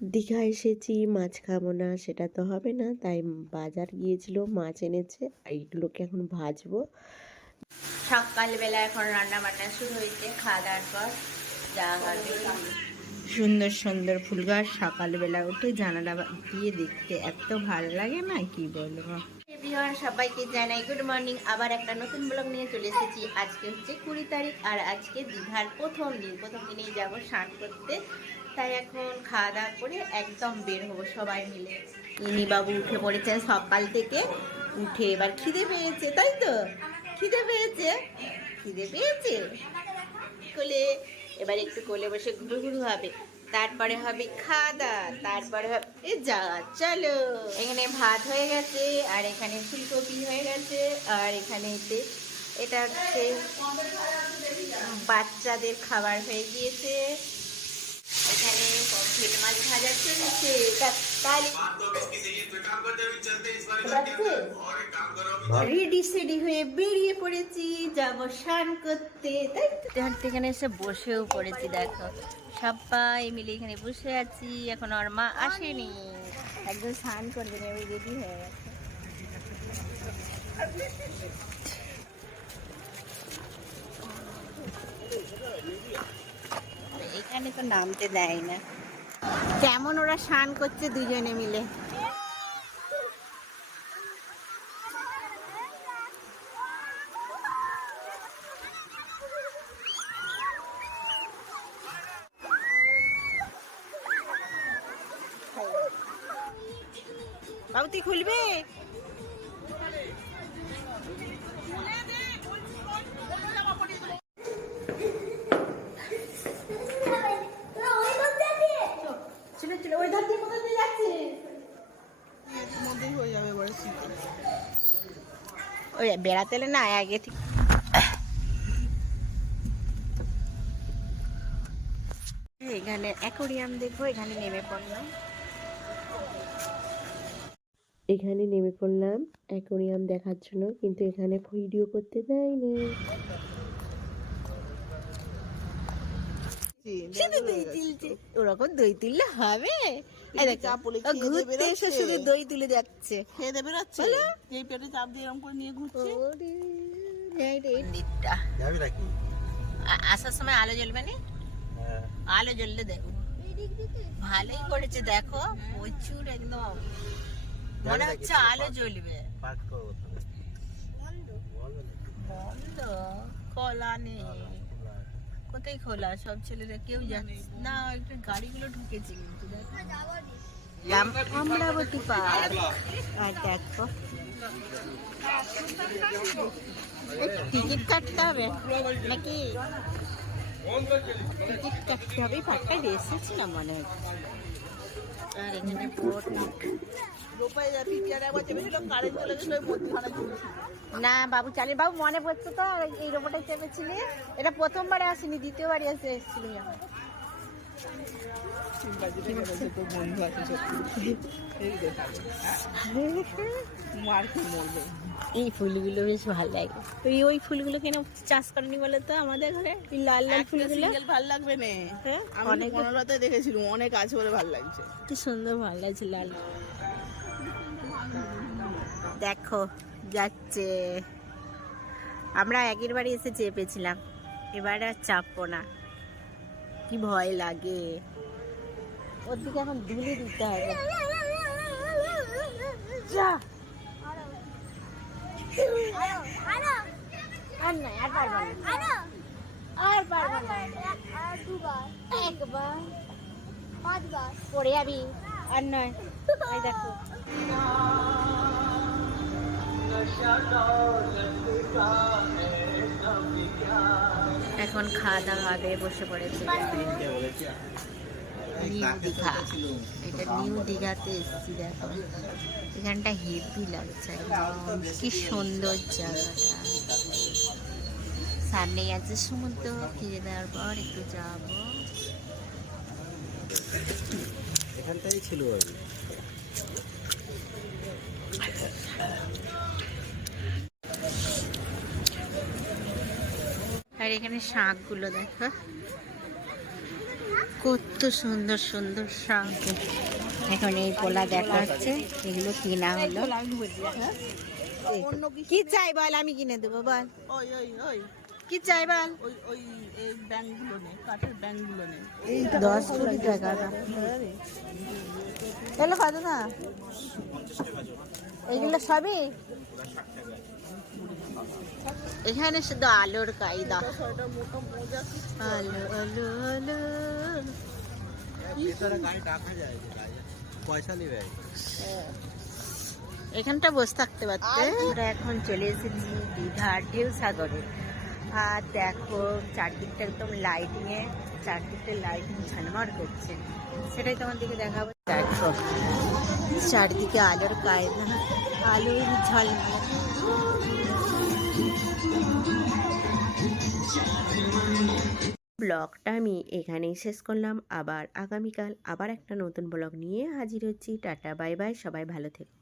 দীঘা এসেছি, মাছ খাবো না সেটা তো হবে না, তাই বাজার গিয়েছিল, মাছ এনেছে, এইগুলোকে এখন ভাজবো। সকালবেলা এখন রান্না বান্না শুরু হয়েছে, খাওয়া দাওয়ার পর যা হবে। সুন্দর সুন্দর ফুল গাছ সকালবেলা উঠে জানালা দিয়ে দেখতে এত ভালো লাগে না, কি বলবো। এভরিওয়ান, সবাইকে জানাই গুড মর্নিং। আবার একটা নতুন ব্লগ নিয়ে চলে এসেছি। আজকে হচ্ছে 20 তারিখ, আর আজকে দীঘার প্রথম দিনেই যাব স্নান করতে। তাই এখন খাওয়া দাওয়া করে একদম বের হবো সবাই মিলে। ইনি বাবু উঠে পড়েছেন সকাল থেকে, উঠে এবার খিদে পেয়েছে, তাই তো? খিদে পেয়েছে কোলে, এবার একটু কোলে বসে ঘুরু হবে, তারপরে হবে খাওয়া দাওয়া, তারপরে হবে যা চলো। এখানে ভাত হয়ে গেছে, আর এখানে ফুলকপি হয়ে গেছে, আর এখানে এটা হচ্ছে বাচ্চাদের খাবার হয়ে গিয়েছে। এখানে পমফ্রেট মাছ ভাজা চলছে। রেডি সেডি হয়ে বেরিয়ে পড়েছি, যাবো স্নান করতে। তাই এখানে এসে বসেও পড়েছি, দেখো সবাই মিলে এখানে বসে আছি। এখন আর মা আসেনি, একদম স্নান করবে না, রেডি হয়ে গেছে। এখানে তো নামতে দেয় না। কেমন ওরা স্নান করছে দুজনে মিলে। বাবু তুই খুলবে? ওই ধার দিয়ে কোথা দিয়ে যাচ্ছে? ওই বেড়াতে এলে না আগে ঠিক। এখানে অ্যাকোরিয়াম দেখবো, এখানে নেমে পড়লাম। অ্যাকোরিয়াম দেখার জন্য, কিন্তু এখানে ভিডিও করতে দেয়নি। শুধু দই তুলছে, ওরকম দই তুললে হবে? ঘুরতে এসে শুধু দই তুলে যাচ্ছে, খেয়ে দেবে রাখছে, যেই পেটে চাপ দিয়ে এরকম করে নিয়ে ঘুরছে। আসার সময় আলো জ্বলবে না? আলো জ্বললে দেখো ভালোই করেছে, দেখো প্রচুর একদম মনে হচ্ছে আলো জ্বলবে। বন্ধ, খোলা নেই। কোথায় খোলা? সব ছেলেরা কেউ যাচ্ছে না, একটু গাড়িগুলো ঢুকেছে কিন্তু আমরাবতী পার্ক। আর দেখো টিকিট কাটতে হবে নাকি? টিকিট কাটতে হবে, পার্কটা এসেছিলাম মনে হচ্ছে। আর এখানে না বাবু চালিয়ে, বাবু মনে পড়ছে তো এই রোবটাই চেপেছিলি? এটা প্রথমবারে আসিনি, দ্বিতীয়বারে এসেছিলি যখন। এই ফুলগুলো বেশ ভালো লাগে। ওই ফুলগুলো কেন চাষ করেনি বলে তো আমাদের ঘরে? লাল লাল ফুলগুলো ভালো লাগবে না, অনেক বনলতা দেখেছিলাম, অনেক আছে বলে ভালো লাগছে। কি সুন্দর ভালো লাগছে লাল। দেখো যাচ্ছে, আমরা আগের বাড়ি এসে চেপেছিলাম, এবার আর চাপবো না, কি ভয় লাগে। ওর দিকে এখন ধুলে দিতে হবে। যা আর নয়, আর পারবো না, আর পারবো না, একবার 5 বার পড়ে যাবি, আর নয়। এই দেখো এখন খাওয়া দাওয়া হবে, বসে পড়েছে। নিউ দীঘা, এটা নিউ দীঘাতে এসেছি। দেখো এখানটা হেভি লাগছে, একদম কি সুন্দর জায়গাটা। সামনেই আছে সমুদ্র, ফিরে দেওয়ার পর একটু যাবো। এখানটাই ছিল আর এখানে শাকগুলো দেখো কত সুন্দর সুন্দর শাক। এখন এই পোলা দেখা যাচ্ছে, এগুলো কিনা হলো। কি চাই বল, আমি কিনে দেবো বল। ওই ওই ওই কি চাই বল। ওই ওই এই ব্যাংকগুলো নেই, কাঠের ব্যাংকগুলো নেই। 10 কোটি টাকা এগুলো কত না? এগুলো সবই এখানে শুধু আলোর কায়দা। আলো আলো আলো। ভেতরে গাড়ি রাখা যায়, পয়সা নেবে। এখানটা বসে থাকতে পারতে। আমরা এখন চলে এসেছি দীঘার ঢেউ সাগরে। আর দেখো চারদিকটা একদম লাইটিংয়ে, চারদিকটা লাইটিং ঝলমল করছে, সেটাই তোমাদেরকে দেখাবো। দেখো চারদিকে আলোর কায়দা, আলোর ঝলমল। ব্লগটা আমি এখানেই শেষ করলাম। আবার আগামীকাল আবার একটা নতুন ব্লগ নিয়ে হাজির হচ্ছি। টাটা বাই বাই, সবাই ভালো থেকো।